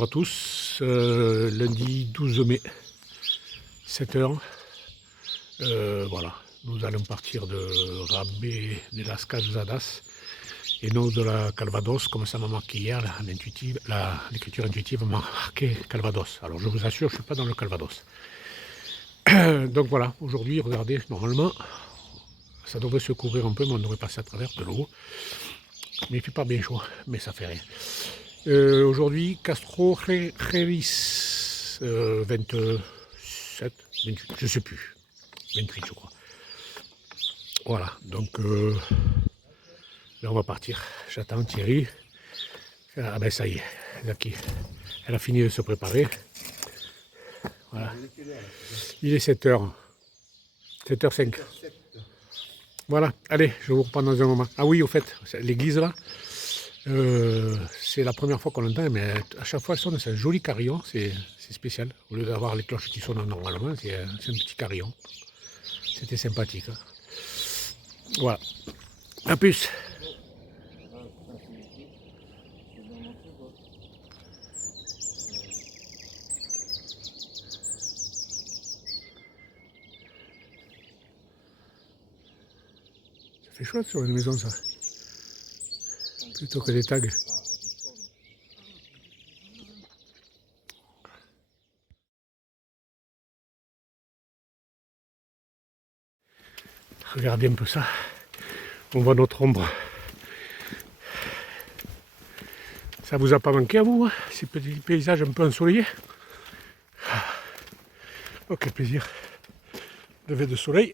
Bonjour à tous, lundi 12 mai, 7h. Voilà, nous allons partir de Rabé de las Calzadas et non de la Calvados, comme ça m'a marqué hier, l'écriture intuitive m'a marqué Calvados. Alors je vous assure, je ne suis pas dans le Calvados. Donc voilà, aujourd'hui, regardez, normalement, ça devrait se couvrir un peu, mais on devrait passer à travers de l'eau. Mais il ne fait pas bien chaud, mais ça fait rien. Aujourd'hui, Castro Reris, 27, 28, je sais plus, 28 je crois. Voilà, donc là on va partir. J'attends Thierry. Ah ben ça y est, Zaki, elle a fini de se préparer. Voilà. Il est 7h, 7h05. Voilà, allez, je vous reprends dans un moment. Ah oui, au fait, l'église là, c'est la première fois qu'on l'entend, mais à chaque fois elle sonne, c'est un joli carillon, c'est spécial. Au lieu d'avoir les cloches qui sonnent normalement, c'est un petit carillon. C'était sympathique. Hein. Voilà. A plus. Ça fait chouette sur une maison ça. Plutôt que des tags. Regardez un peu ça. On voit notre ombre. Ça vous a pas manqué à vous, hein, ces petits paysages un peu ensoleillés? Oh, quel plaisir. Lever de soleil.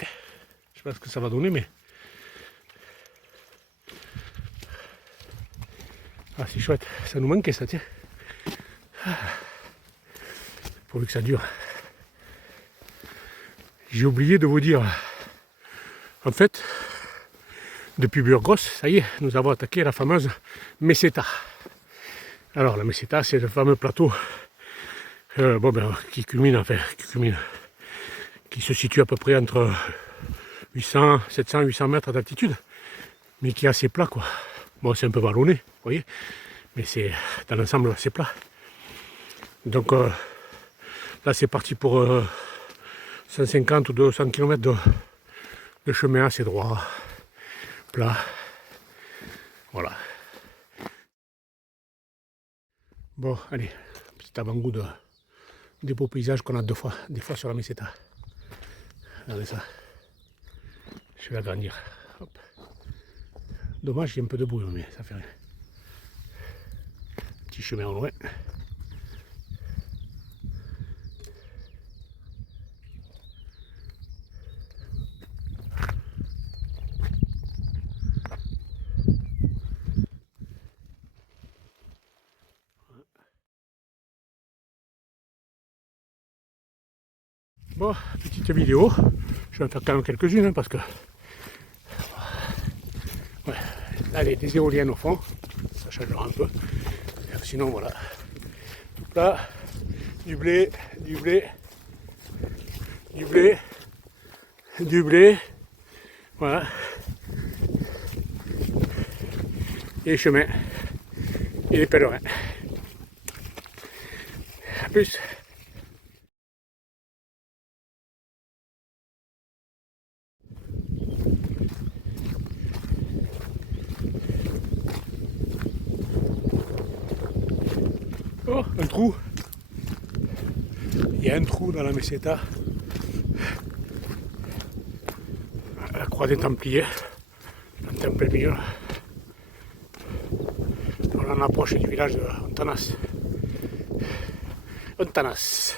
Je sais pas ce que ça va donner, mais... Ah, c'est chouette. Ça nous manquait, ça, tiens. Pourvu que ça dure. J'ai oublié de vous dire... En fait, depuis Burgos, ça y est, nous avons attaqué la fameuse Meseta. Alors, la Meseta, c'est le fameux plateau qui se situe à peu près entre 700-800 mètres d'altitude, mais qui est assez plat, quoi. Bon, c'est un peu vallonné, vous voyez, mais c'est dans l'ensemble assez plat. Donc là, c'est parti pour 150 ou 200 km de chemin assez droit, plat. Voilà. Bon, allez, petit avant-goût des beaux paysages qu'on a des fois sur la Meseta. Regardez ça. Je vais agrandir. Hop. Dommage, il y a un peu de bruit, mais ça fait rien. Petit chemin au loin. Bon, petite vidéo. Je vais en faire quand même quelques-unes, hein, parce que... Ouais, là, il y a des éoliennes au fond. Ça changera un peu. Sinon, voilà. Là, du blé, du blé, du blé, du blé. Voilà. Et les chemins. Et les pèlerins. A plus. Oh, un trou. Il y a un trou dans la Meseta. La croix des Templiers. Un temple milieu. On en approche du village de Ontanas. Ontanas.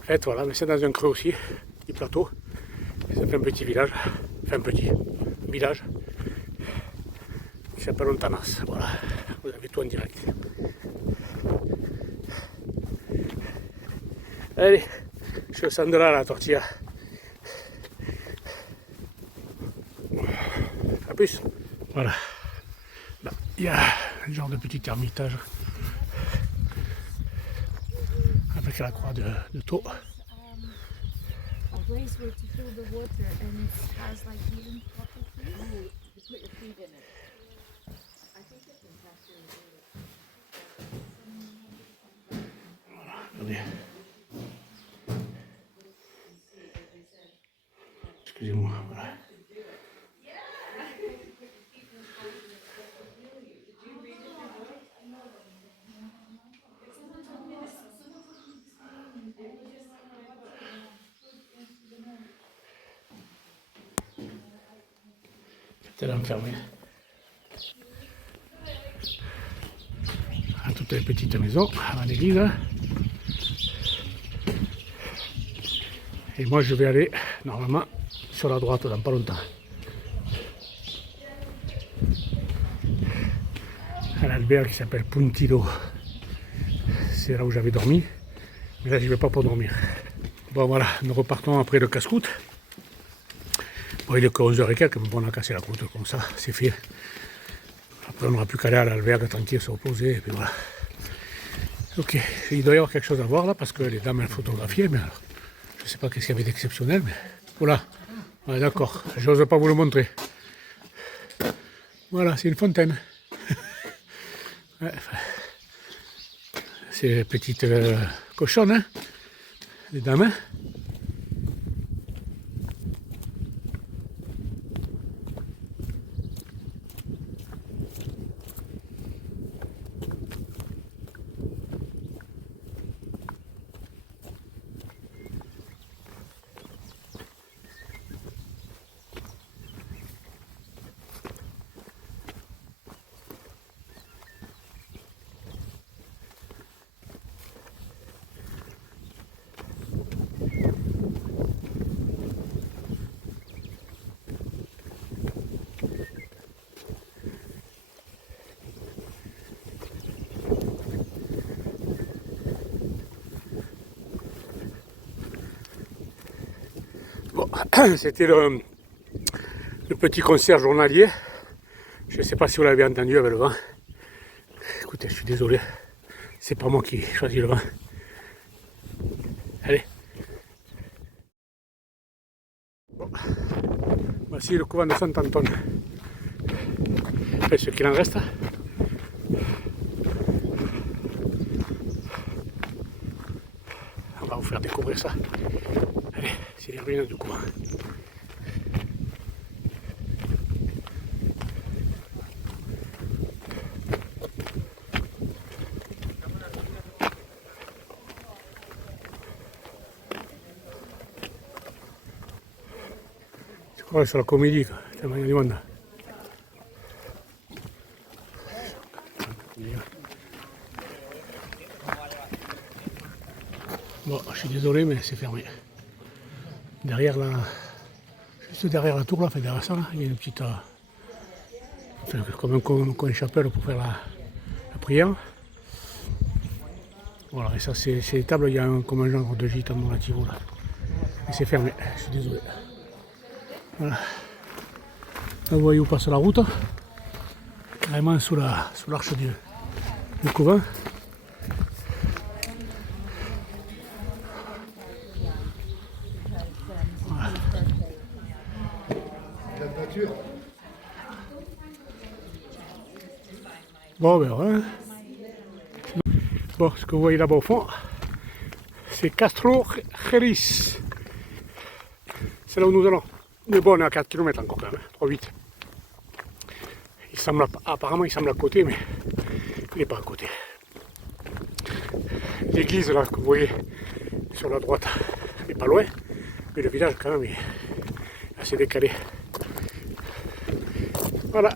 En fait, voilà, mais c'est dans un creux aussi, du plateau. Ça fait un petit village. Enfin, un petit village. Qui s'appelle Ontanas. Voilà, vous avez tout en direct. Allez, je sens de là la tortilla. A plus. Voilà. Là, il y a un genre de petit ermitage avec la croix de taux. Attendez. Excusez-moi, voilà. C'est enfermé. À toutes les petites maisons, à l'église. Et moi je vais aller normalement sur la droite dans pas longtemps. À l'albergue qui s'appelle Puntillo. C'est là où j'avais dormi. Mais là j'y vais pas pour dormir. Bon voilà, nous repartons après le casse-croûte. Bon, il est que 11h et quelques, mais bon, on a cassé la croûte comme ça, c'est fait. Après on n'aura plus qu'à aller à l'albergue tranquille, se reposer, et puis voilà. Ok, il doit y avoir quelque chose à voir là, parce que les dames elles photographiaient, mais alors, je sais pas qu'est-ce qu'il y avait d'exceptionnel, mais voilà. Ouais, d'accord, j'ose pas vous le montrer. Voilà, c'est une fontaine. Ouais, enfin, c'est petites cochonnes, hein, les dames. Hein. Bon, c'était le petit concert journalier. Je ne sais pas si vous l'avez entendu avec le vent. Écoutez, je suis désolé. C'est pas moi qui choisis le vent. Allez. Bon. Voici le couvent de Saint-Anton. Enfin, ce qu'il en reste. On va vous faire découvrir ça. Allez, c'est les ruines du couvent. Ouais, sur la comédie, tellement il y a du monde. Bon, je suis désolé, mais c'est fermé. Derrière la... Juste derrière la tour, là, enfin derrière ça, là, il y a une petite... enfin, comme un coin chapelle pour faire la prière. Voilà, et ça, c'est les tables, il y a comme un genre de gîte en relativo, là. Et c'est fermé, je suis désolé. Voilà. Là, vous voyez où passe la route. Vraiment sous l'arche du couvent. Voilà. Bon, ben ouais. Bon, ce que vous voyez là-bas au fond, c'est Castro Geris. C'est là où nous allons. Mais bon, on est à 4 km encore quand même, 3,8. Il semble, apparemment, il semble à côté, mais il n'est pas à côté. L'église là que vous voyez sur la droite n'est pas loin, mais le village quand même est assez décalé. Voilà.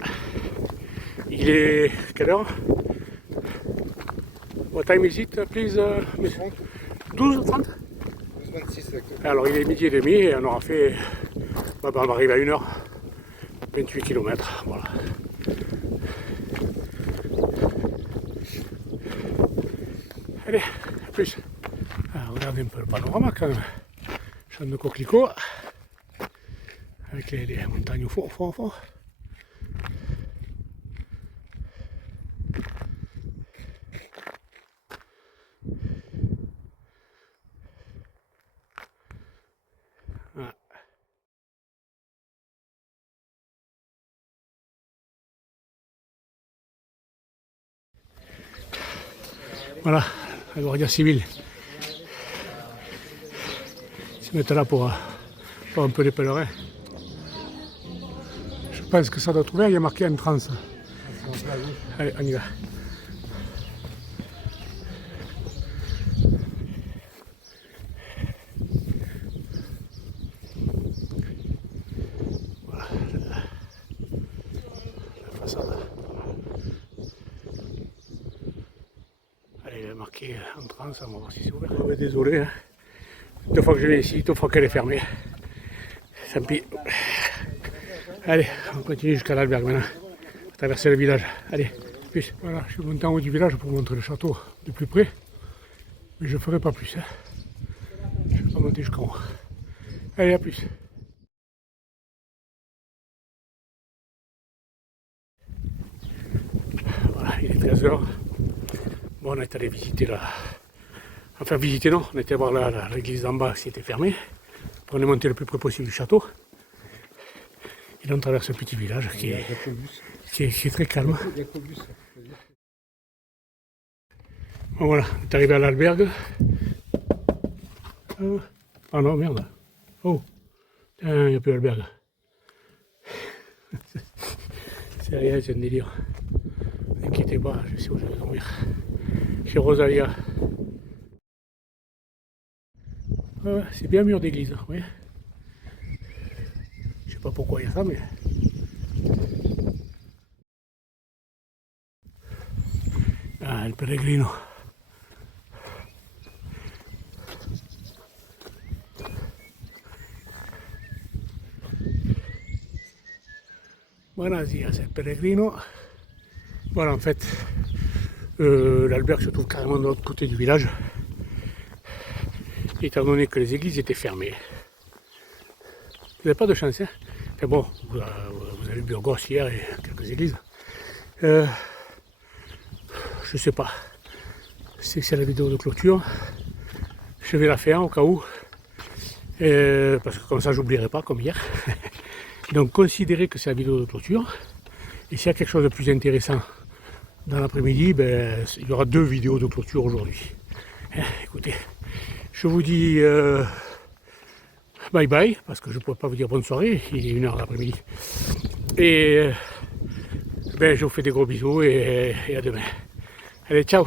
Il est quelle heure? What time is it, please? 12h30? 12h26. Alors il est midi et demi et on aura fait... on va arriver à 1h. 28 km, voilà. Allez, à plus. Alors, regardez un peu le panorama quand même. Champ de coquelicots. Avec les montagnes au fond, au fond. Voilà, la Guardia Civile se mettent là pour un peu les pèlerins. Je pense que ça doit trouver, il y a marqué entrance. Allez, on y va. Voilà, la façade. Allez, il y a marqué entrance, on va voir si c'est ouvert. Ouais, désolé, hein. 2 fois que je viens ici, 2 fois qu'elle est fermée. Tant pis. Allez, on continue jusqu'à l'albergue maintenant. On va traverser le village. Allez, plus. Voilà, je suis monté en haut du village pour montrer le château de plus près. Mais je ne ferai pas plus. Hein. Je ne vais pas monter jusqu'en haut. Allez, à plus. Voilà, il est 13h. Bon, on est allé visiter la... Enfin, visiter non, on était voir l'église d'en bas qui était fermée. On est monté le plus près possible du château. Et là, on traverse un petit village qui est très calme. Bon, voilà, on est arrivé à l'albergue. Ah non, merde. Oh, il n'y a plus d'albergue. C'est rien, c'est un délire. N'inquiétez pas, je sais où je vais dormir. Chez Rosalia. Ouais, c'est bien mur d'église, oui. Je sais pas pourquoi il y a ça, mais... Ah, il Pellegrino. Buonasera, c'est Pellegrino. Voilà, en fait, l'albergue se trouve carrément de l'autre côté du village, étant donné que les églises étaient fermées. Vous n'avez pas de chance, hein. Enfin bon, vous avez vu Burgos hier et quelques églises. Je sais pas. C'est la vidéo de clôture. Je vais la faire au cas où. Parce que comme ça, j'oublierai pas, comme hier. Donc, considérez que c'est la vidéo de clôture. Et s'il y a quelque chose de plus intéressant dans l'après-midi, ben, il y aura 2 vidéos de clôture aujourd'hui. Écoutez, je vous dis bye bye, parce que je ne pourrais pas vous dire bonne soirée, il est 1h l'après-midi. Et ben, je vous fais des gros bisous et à demain. Allez, ciao!